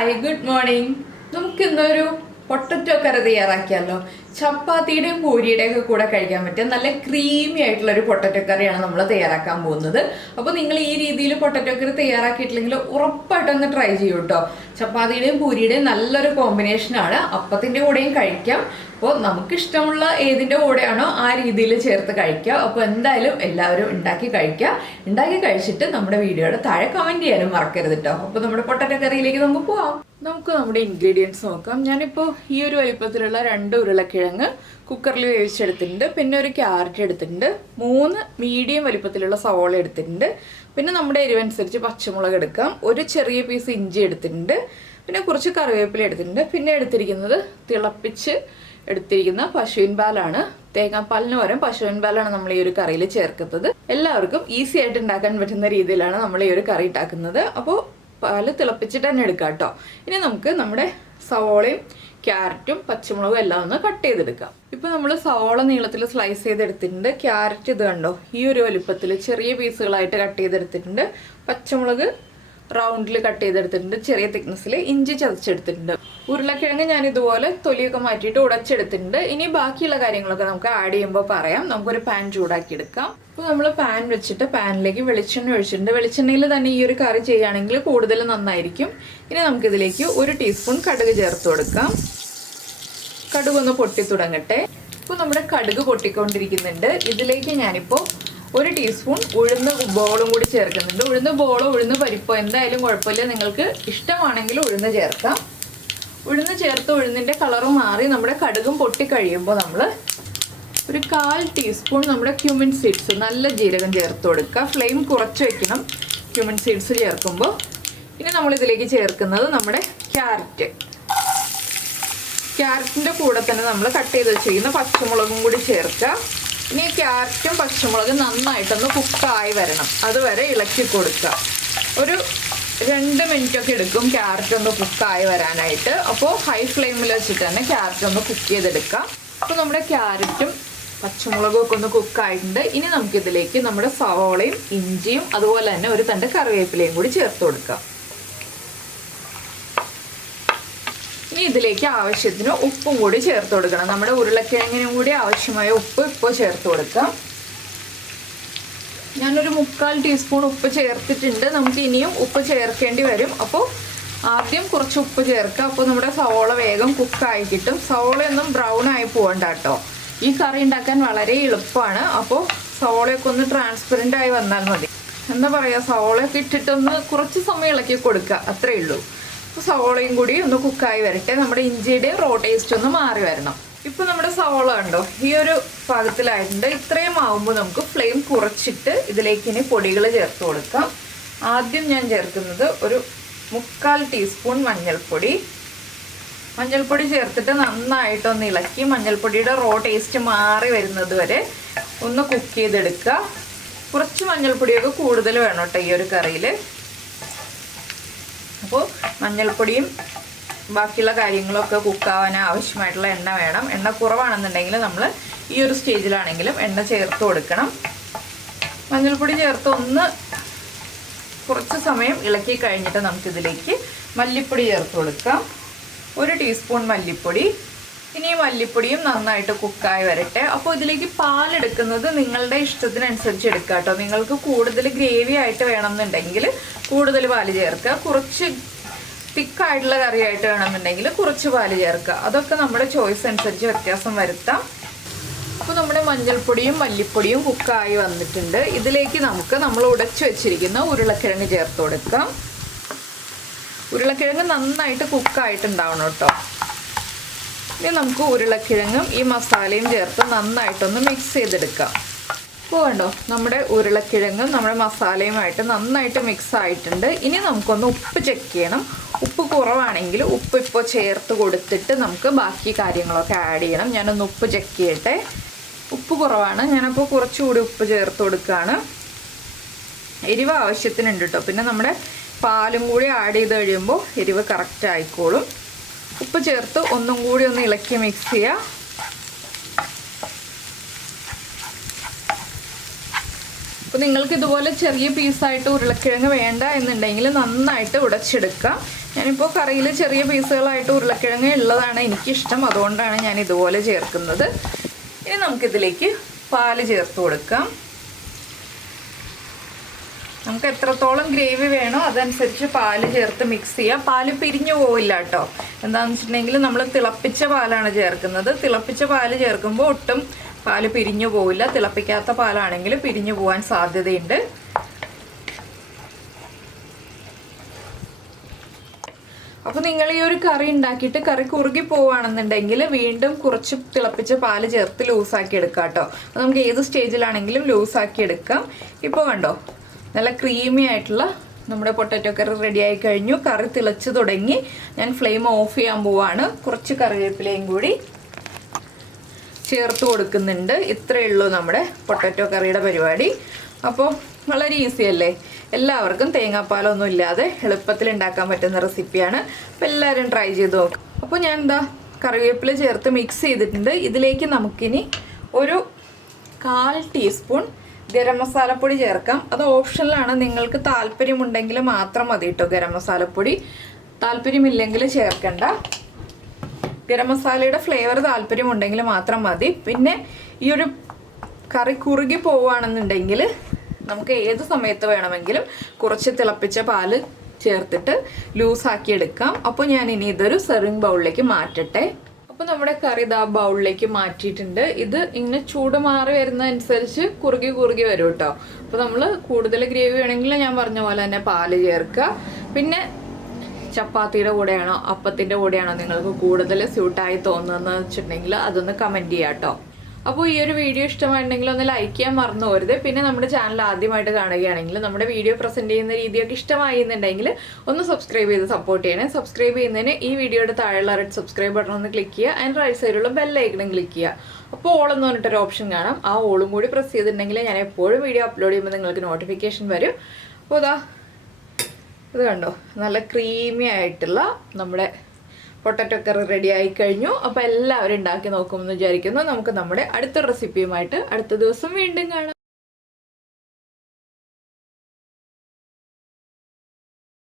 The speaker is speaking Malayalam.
Hi good morning. നമുക്ക് ഇന്നൊരു പൊട്ടറ്റോ കറി തയ്യാറാക്കിയാലോ. ചപ്പാത്തിയുടെയും പൂരിയുടെയും ഒക്കെ കൂടെ കഴിക്കാൻ പറ്റിയ നല്ല ക്രീമി ആയിട്ടുള്ള ഒരു പൊട്ടറ്റോ കറിയാണ് നമ്മൾ തയ്യാറാക്കാൻ പോകുന്നത്. അപ്പോൾ നിങ്ങൾ ഈ രീതിയിൽ പൊട്ടറ്റോ കറി തയ്യാറാക്കിയിട്ടില്ലെങ്കിൽ ഉറപ്പായിട്ടും ഒന്ന് ട്രൈ ചെയ്യൂ കേട്ടോ. ചപ്പാത്തിയുടെയും പൂരിയുടെയും നല്ലൊരു കോമ്പിനേഷനാണ്. അപ്പത്തിൻ്റെ കൂടെയും കഴിക്കാം. അപ്പോൾ നമുക്കിഷ്ടമുള്ള ഏതിൻ്റെ കൂടെയാണോ ആ രീതിയിൽ ചേർത്ത് കഴിക്കുക. അപ്പോൾ എന്തായാലും എല്ലാവരും ഉണ്ടാക്കി കഴിക്കുക. ഉണ്ടാക്കി കഴിച്ചിട്ട് നമ്മുടെ വീഡിയോയുടെ താഴെ കമൻറ്റ് ചെയ്യാനും മറക്കരുത് കേട്ടോ. അപ്പോൾ നമ്മുടെ പൊട്ടറ്റോ കറിയിലേക്ക് നമുക്ക് പോവാം. നമുക്ക് നമ്മുടെ ഇൻഗ്രീഡിയൻസ് നോക്കാം. ഞാനിപ്പോൾ ഈ ഒരു വലിപ്പത്തിലുള്ള 2 ഉരുളക്കിഴങ്ങ് കുക്കറിൽ വേവിച്ചെടുത്തിട്ടുണ്ട്. പിന്നെ ഒരു ക്യാരറ്റ് എടുത്തിട്ടുണ്ട്. 3 മീഡിയം വലിപ്പത്തിലുള്ള സവോള എടുത്തിട്ടുണ്ട്. പിന്നെ നമ്മുടെ എരിവനുസരിച്ച് പച്ചമുളക് എടുക്കാം. ഒരു ചെറിയ പീസ് ഇഞ്ചി എടുത്തിട്ടുണ്ട്. പിന്നെ കുറച്ച് കറിവേപ്പില എടുത്തിട്ടുണ്ട്. പിന്നെ എടുത്തിരിക്കുന്നത് തിളപ്പിച്ച് എടുത്തിരിക്കുന്ന പശുവിൻ പാലാണ്. തേങ്ങാപ്പാലിന് പകരം പശുവിൻ പാലാണ് നമ്മൾ ഈ ഒരു കറിയിൽ ചേർക്കുന്നത്. എല്ലാവർക്കും ഈസി ആയിട്ട് ഉണ്ടാക്കാൻ പറ്റുന്ന രീതിയിലാണ് നമ്മൾ ഈ ഒരു കറി ഉണ്ടാക്കുന്നത്. അപ്പോൾ പാല് തിളപ്പിച്ചിട്ട് തന്നെ എടുക്കാം കേട്ടോ. ഇനി നമുക്ക് നമ്മുടെ സവോളയും ക്യാരറ്റും പച്ചമുളകും എല്ലാം ഒന്ന് കട്ട് ചെയ്തെടുക്കാം. ഇപ്പൊ നമ്മൾ സവോള നീളത്തിൽ സ്ലൈസ് ചെയ്തെടുത്തിട്ടുണ്ട്. ക്യാരറ്റ് ഇത് കണ്ടോ ഈ ഒരു വലുപ്പത്തിൽ ചെറിയ പീസുകളായിട്ട് കട്ട് ചെയ്തെടുത്തിട്ടുണ്ട്. പച്ചമുളക് റൗണ്ടിൽ കട്ട് ചെയ്തെടുത്തിട്ടുണ്ട്, ചെറിയ തിക്നെസ്സിൽ. ഇഞ്ചി ചതച്ചെടുത്തിട്ടുണ്ട്. ഉരുളക്കിഴങ്ങ് ഞാൻ ഇതുപോലെ തൊലിയൊക്കെ മാറ്റിയിട്ട് ഉടച്ചെടുത്തിട്ടുണ്ട്. ഇനി ബാക്കിയുള്ള കാര്യങ്ങളൊക്കെ നമുക്ക് ആഡ് ചെയ്യുമ്പോൾ പറയാം. നമുക്കൊരു പാൻ ചൂടാക്കി എടുക്കാം. അപ്പോൾ നമ്മൾ പാൻ വെച്ചിട്ട് പാനിലേക്ക് വെളിച്ചെണ്ണ ഒഴിച്ചിട്ടുണ്ട്. വെളിച്ചെണ്ണയിൽ തന്നെ ഈ ഒരു കറി ചെയ്യുകയാണെങ്കിൽ കൂടുതൽ നന്നായിരിക്കും. ഇനി നമുക്കിതിലേക്ക് 1 ടീസ്പൂൺ കടുക് ചേർത്ത് കൊടുക്കാം. കടുക് ഒന്ന് പൊട്ടി തുടങ്ങട്ടെ. ഇപ്പോൾ നമ്മുടെ കടുക് പൊട്ടിക്കൊണ്ടിരിക്കുന്നുണ്ട്. ഇതിലേക്ക് ഞാനിപ്പോൾ 1 ടീസ്പൂൺ ഉഴുന്ന് ബോളും കൂടി ചേർക്കുന്നുണ്ട്. ഉഴുന്ന് ബോളോ ഉഴുന്ന് പരിപ്പോ എന്തായാലും കുഴപ്പമില്ല, നിങ്ങൾക്ക് ഇഷ്ടമാണെങ്കിൽ ഉഴുന്ന് ചേർക്കാം. ഉഴുന്ന് ചേർത്ത് ഉഴുന്നിൻ്റെ കളറ് മാറി നമ്മുടെ കടുകും പൊട്ടി കഴിയുമ്പോൾ നമ്മൾ ഒരു 1/4 ടീസ്പൂൺ നമ്മുടെ ക്യൂമിൻ സീഡ്സ്, നല്ല ജീരകം ചേർത്ത് കൊടുക്കുക. ഫ്ലെയിം കുറച്ച് വെക്കണം ക്യൂമിൻ സീഡ്സ് ചേർക്കുമ്പോൾ. ഇനി നമ്മളിതിലേക്ക് ചേർക്കുന്നത് നമ്മുടെ ക്യാരറ്റിൻ്റെ കൂടെ തന്നെ നമ്മൾ കട്ട് ചെയ്ത് വെച്ചിരിക്കുന്ന പച്ചമുളകും കൂടി ചേർക്കുക. ഇനി ക്യാരറ്റും പച്ചമുളകും നന്നായിട്ടൊന്ന് കുക്കായി വരണം. അതുവരെ ഇളക്കി കൊടുക്കുക. ഒരു 2 മിനിറ്റൊക്കെ എടുക്കും ക്യാരറ്റ് ഒന്ന് കുക്കായി വരാനായിട്ട്. അപ്പോൾ ഹൈ ഫ്ലെയിമിൽ വെച്ചിട്ട് തന്നെ ക്യാരറ്റ് ഒന്ന് കുക്ക് ചെയ്തെടുക്കാം. അപ്പോൾ നമ്മുടെ ക്യാരറ്റും പച്ചമുളകും ഒക്കെ ഒന്ന് കുക്കായിട്ടുണ്ട്. ഇനി നമുക്കിതിലേക്ക് നമ്മുടെ സവോളയും ഇഞ്ചിയും അതുപോലെ തന്നെ ഒരു തണ്ട് കറിവേപ്പിലയും കൂടി ചേർത്ത് കൊടുക്കാം. ഇനി ഇതിലേക്ക് ആവശ്യത്തിന് ഉപ്പും കൂടി ചേർത്ത് കൊടുക്കണം. നമ്മുടെ ഉരുളക്കിഴങ്ങിനും കൂടി ആവശ്യമായ ഉപ്പ് ഇപ്പോൾ ചേർത്ത് കൊടുക്കാം. ഞാനൊരു 3/4 ടീസ്പൂൺ ഉപ്പ് ചേർത്തിട്ടുണ്ട്. നമുക്ക് ഇനിയും ഉപ്പ് ചേർക്കേണ്ടി വരും. അപ്പോൾ ആദ്യം കുറച്ച് ഉപ്പ് ചേർക്കുക. അപ്പോൾ നമ്മുടെ സവോള വേഗം കുക്കായി കിട്ടും. സവോളയൊന്നും ബ്രൗൺ ആയി പോകണ്ട കേട്ടോ. ഈ കറി ഉണ്ടാക്കാൻ വളരെ എളുപ്പമാണ്. അപ്പോൾ സവോളയൊക്കെ ഒന്ന് ട്രാൻസ്പെറൻ്റ് ആയി വന്നാൽ മതി. എന്താ പറയുക, സവോളയൊക്കെ ഇട്ടിട്ടൊന്ന് കുറച്ച് സമയം ഇളക്കി കൊടുക്കുക, അത്രയേ ഉള്ളൂ. അപ്പോൾ സവോളയും കൂടി ഒന്ന് കുക്കായി വരട്ടെ. നമ്മുടെ ഇഞ്ചിയുടെ റോ ടേസ്റ്റ് ഒന്ന് മാറി വരണം. ഇപ്പോൾ നമ്മുടെ സവോള ഉണ്ടോ ഈ ഒരു പാകത്തിലായിട്ടുണ്ട്. ഇത്രയും ആകുമ്പോൾ നമുക്ക് ഫ്ലെയിം കുറച്ചിട്ട് ഇതിലേക്ക് ഇനി പൊടികൾ ചേർത്ത് കൊടുക്കാം. ആദ്യം ഞാൻ ചേർക്കുന്നത് ഒരു 3/4 ടീസ്പൂൺ മഞ്ഞൾപ്പൊടി ചേർത്തിട്ട് നന്നായിട്ടൊന്ന് ഇളക്കി മഞ്ഞൾപ്പൊടിയുടെ റോ ടേസ്റ്റ് മാറി വരുന്നത് വരെ ഒന്ന് കുക്ക് ചെയ്തെടുക്കുക. കുറച്ച് മഞ്ഞൾപ്പൊടിയൊക്കെ കൂടുതൽ വേണം കേട്ടോ ഈ ഒരു കറിയിൽ. അപ്പോൾ മഞ്ഞൾപ്പൊടിയും ബാക്കിയുള്ള കാര്യങ്ങളൊക്കെ കുക്കാവാൻ ആവശ്യമായിട്ടുള്ള എണ്ണ വേണം. എണ്ണ കുറവാണെന്നുണ്ടെങ്കിൽ നമ്മൾ ഈ ഒരു സ്റ്റേജിലാണെങ്കിലും എണ്ണ ചേർത്ത് കൊടുക്കണം. മഞ്ഞൾപ്പൊടി ചേർത്ത് ഒന്ന് കുറച്ച് സമയം ഇളക്കി കഴിഞ്ഞിട്ട് നമുക്കിതിലേക്ക് മല്ലിപ്പൊടി ചേർത്ത് കൊടുക്കാം. 1 ടീസ്പൂൺ മല്ലിപ്പൊടി. ഇനി മല്ലിപ്പൊടിയും നന്നായിട്ട് കുക്കായി വരട്ടെ. അപ്പോൾ ഇതിലേക്ക് പാലെടുക്കുന്നത് നിങ്ങളുടെ ഇഷ്ടത്തിനനുസരിച്ച് എടുക്കുക കേട്ടോ. നിങ്ങൾക്ക് കൂടുതൽ ഗ്രേവി ആയിട്ട് വേണമെന്നുണ്ടെങ്കിൽ കൂടുതൽ പാല് ചേർക്കുക. കുറച്ച് തിക്കായിട്ടുള്ള കറിയായിട്ട് വേണമെന്നുണ്ടെങ്കിൽ കുറച്ച് പാല് ചേർക്കുക. അതൊക്കെ നമ്മുടെ ചോയ്സ് അനുസരിച്ച് വ്യത്യാസം വരുത്താം. അപ്പോൾ നമ്മുടെ മഞ്ഞൾപ്പൊടിയും മല്ലിപ്പൊടിയും കുക്കായി വന്നിട്ടുണ്ട്. ഇതിലേക്ക് നമുക്ക് നമ്മൾ ഉടച്ചു വെച്ചിരിക്കുന്ന ഉരുളക്കിഴങ്ങ് ചേർത്ത് കൊടുക്കാം. ഉരുളക്കിഴങ്ങ് നന്നായിട്ട് കുക്കായിട്ടുണ്ടാവണം കേട്ടോ. ഇനി നമുക്ക് ഉരുളക്കിഴങ്ങും ഈ മസാലയും ചേർത്ത് നന്നായിട്ടൊന്ന് മിക്സ് ചെയ്തെടുക്കാം. ഇപ്പോൾ കണ്ടോ നമ്മുടെ ഉരുളക്കിഴങ്ങും നമ്മുടെ മസാലയുമായിട്ട് നന്നായിട്ട് മിക്സ് ആയിട്ടുണ്ട്. ഇനി നമുക്കൊന്ന് ഉപ്പ് ചെക്ക് ചെയ്യണം. ഉപ്പ് കുറവാണെങ്കിൽ ഉപ്പ് ഇപ്പോൾ ചേർത്ത് കൊടുത്തിട്ട് നമുക്ക് ബാക്കി കാര്യങ്ങളൊക്കെ ആഡ് ചെയ്യണം. ഞാനൊന്ന് ഉപ്പ് ചെക്ക് ചെയ്യട്ടെ. ഉപ്പ് കുറവാണ്, ഞാനപ്പോൾ കുറച്ചുകൂടി ഉപ്പ് ചേർത്ത് കൊടുക്കുകയാണ്. എരിവ് ആവശ്യത്തിനുണ്ട് കേട്ടോ. പിന്നെ നമ്മുടെ പാലും കൂടി ആഡ് ചെയ്ത് കഴിയുമ്പോൾ എരിവ് കറക്റ്റ് ആയിക്കോളും. ഉപ്പ് ചേർത്ത് ഒന്നും കൂടി ഒന്ന് ഇളക്കി മിക്സ് ചെയ്യുക. അപ്പോൾ നിങ്ങൾക്ക് ഇതുപോലെ ചെറിയ പീസായിട്ട് ഉരുളക്കിഴങ്ങ് വേണ്ട എന്നുണ്ടെങ്കിൽ നന്നായിട്ട് ഉടച്ചെടുക്കുക. ഞാനിപ്പോൾ കറിയിൽ ചെറിയ പീസുകളായിട്ട് ഉരുളക്കിഴങ്ങ് ഉള്ളതാണ് എനിക്കിഷ്ടം, അതുകൊണ്ടാണ് ഞാൻ ഇതുപോലെ ചേർക്കുന്നത്. ഇനി നമുക്കിതിലേക്ക് പാല് ചേർത്ത് കൊടുക്കാം. നമുക്ക് എത്രത്തോളം ഗ്രേവി വേണോ അതനുസരിച്ച് പാല് ചേർത്ത് മിക്സ് ചെയ്യുക. പാല് പിരിഞ്ഞു പോവില്ല കേട്ടോ. എന്താണെന്ന് വെച്ചിട്ടുണ്ടെങ്കിൽ നമ്മൾ തിളപ്പിച്ച പാലാണ് ചേർക്കുന്നത്. തിളപ്പിച്ച പാല് ചേർക്കുമ്പോൾ ഒട്ടും പാല് പിരിഞ്ഞു പോവില്ല. തിളപ്പിക്കാത്ത പാലാണെങ്കിൽ പിരിഞ്ഞു പോകാൻ സാധ്യതയുണ്ട്. അപ്പോൾ നിങ്ങൾ ഈ ഒരു കറി ഉണ്ടാക്കിയിട്ട് കറി കുറുകി പോവുകയാണെന്നുണ്ടെങ്കിൽ വീണ്ടും കുറച്ച് തിളപ്പിച്ച പാല് ചേർത്ത് ലൂസാക്കി എടുക്കാം കേട്ടോ. അപ്പോൾ നമുക്ക് ഏത് സ്റ്റേജിലാണെങ്കിലും ലൂസാക്കി എടുക്കാം. ഇപ്പോൾ കണ്ടോ, നല്ല ക്രീമി ആയിട്ടുള്ള നമ്മുടെ പൊട്ടാറ്റോ കറി റെഡി ആയി കഴിഞ്ഞു. കറി തിളച്ച് തുടങ്ങി. ഞാൻ ഫ്ലെയിം ഓഫ് ചെയ്യാൻ പോവാണ്. കുറച്ച് കറിവേപ്പിലയും കൂടി ചേർത്ത് കൊടുക്കുന്നുണ്ട്. ഇത്രയേ ഉള്ളൂ നമ്മുടെ പൊട്ടാറ്റോ കറിയുടെ പരിപാടി. അപ്പോൾ വളരെ ഈസി അല്ലേ? എല്ലാവർക്കും തേങ്ങാപ്പാലൊന്നും ഇല്ലാതെ എളുപ്പത്തിൽ ഉണ്ടാക്കാൻ പറ്റുന്ന റെസിപ്പിയാണ്. അപ്പോൾ എല്ലാവരും ട്രൈ ചെയ്ത് നോക്കും. അപ്പോൾ ഞാൻ കറിവേപ്പില ചേർത്ത് മിക്സ് ചെയ്തിട്ടുണ്ട്. ഇതിലേക്ക് നമുക്കിനി ഒരു 1/4 ടീസ്പൂൺ ഗരം മസാലപ്പൊടി ചേർക്കാം. അത് ഓപ്ഷനിലാണ്. നിങ്ങൾക്ക് താല്പര്യമുണ്ടെങ്കിൽ മാത്രം മതി കേട്ടോ ഗരം മസാലപ്പൊടി. താല്പര്യമില്ലെങ്കിൽ ചേർക്കണ്ട. ഗരം മസാലയുടെ ഫ്ലേവർ താല്പര്യമുണ്ടെങ്കിൽ മാത്രം മതി. പിന്നെ ഈ ഒരു കറി കുറുകി പോവുകയാണെന്നുണ്ടെങ്കിൽ നമുക്ക് ഏത് സമയത്ത് വേണമെങ്കിലും കുറച്ച് തിളപ്പിച്ച പാല് ചേർത്തിട്ട് ലൂസാക്കി എടുക്കാം. അപ്പോൾ ഞാൻ ഇനി ഇതൊരു സെർവിങ് ബൗളിലേക്ക് മാറ്റട്ടെ. അപ്പോൾ നമ്മുടെ കറി ബൗളിലേക്ക് മാറ്റിയിട്ടുണ്ട്. ഇത് ഇങ്ങനെ ചൂട് മാറി വരുന്നതനുസരിച്ച് കുറുകി വരും കേട്ടോ. അപ്പോൾ നമ്മൾ കൂടുതൽ ഗ്രേവി വേണമെങ്കിൽ ഞാൻ പറഞ്ഞ പോലെ തന്നെ പാല് ചേർക്കുക. പിന്നെ ചപ്പാത്തിയുടെ കൂടെയാണോ അപ്പത്തിൻ്റെ കൂടെയാണോ നിങ്ങൾക്ക് കൂടുതൽ സ്യൂട്ടായി തോന്നുന്നതെന്ന് വെച്ചിട്ടുണ്ടെങ്കിൽ അതൊന്ന് കമൻറ്റ് ചെയ്യാം കേട്ടോ. അപ്പോൾ ഈ ഒരു വീഡിയോ ഇഷ്ടമായിട്ടുണ്ടെങ്കിൽ ഒന്ന് ലൈക്ക് ചെയ്യാൻ മറന്നു പോരുത്. പിന്നെ നമ്മുടെ ചാനൽ ആദ്യമായിട്ട് കാണുകയാണെങ്കിൽ നമ്മുടെ വീഡിയോ പ്രസൻറ്റ് ചെയ്യുന്ന രീതിയൊക്കെ ഇഷ്ടമായിരുന്നുണ്ടെങ്കിൽ ഒന്ന് സബ്സ്ക്രൈബ് ചെയ്ത് സപ്പോർട്ട് ചെയ്യണേ. സബ്സ്ക്രൈബ് ചെയ്യുന്നതിന് ഈ വീഡിയോയുടെ താഴെയുള്ള റെഡ് സബ്സ്ക്രൈബ് ബട്ടൺ ഒന്ന് ക്ലിക്ക് ചെയ്യുക. ആൻഡ് റൈറ്റ് സൈഡിലുള്ള ബെല്ലൈക്കണും ക്ലിക്ക് ചെയ്യുക. അപ്പോൾ ഓൾ എന്ന് പറഞ്ഞിട്ടൊരു ഓപ്ഷൻ കാണാം. ആ ഓളും കൂടി പ്രസ് ചെയ്തിട്ടുണ്ടെങ്കിൽ ഞാൻ എപ്പോഴും വീഡിയോ അപ്ലോഡ് ചെയ്യുമ്പോൾ നിങ്ങൾക്ക് നോട്ടിഫിക്കേഷൻ വരും. അപ്പോൾ ഇത് കണ്ടോ, നല്ല ക്രീമി ആയിട്ടുള്ള നമ്മുടെ പൊട്ടാറ്റോ കറി റെഡി ആയി കഴിഞ്ഞു. അപ്പോൾ എല്ലാവരും ഉണ്ടാക്കി നോക്കുമെന്ന് വിചാരിക്കുന്നു. നമുക്ക് നമ്മുടെ അടുത്ത റെസിപ്പിയുമായിട്ട് അടുത്ത ദിവസം വീണ്ടും കാണാം.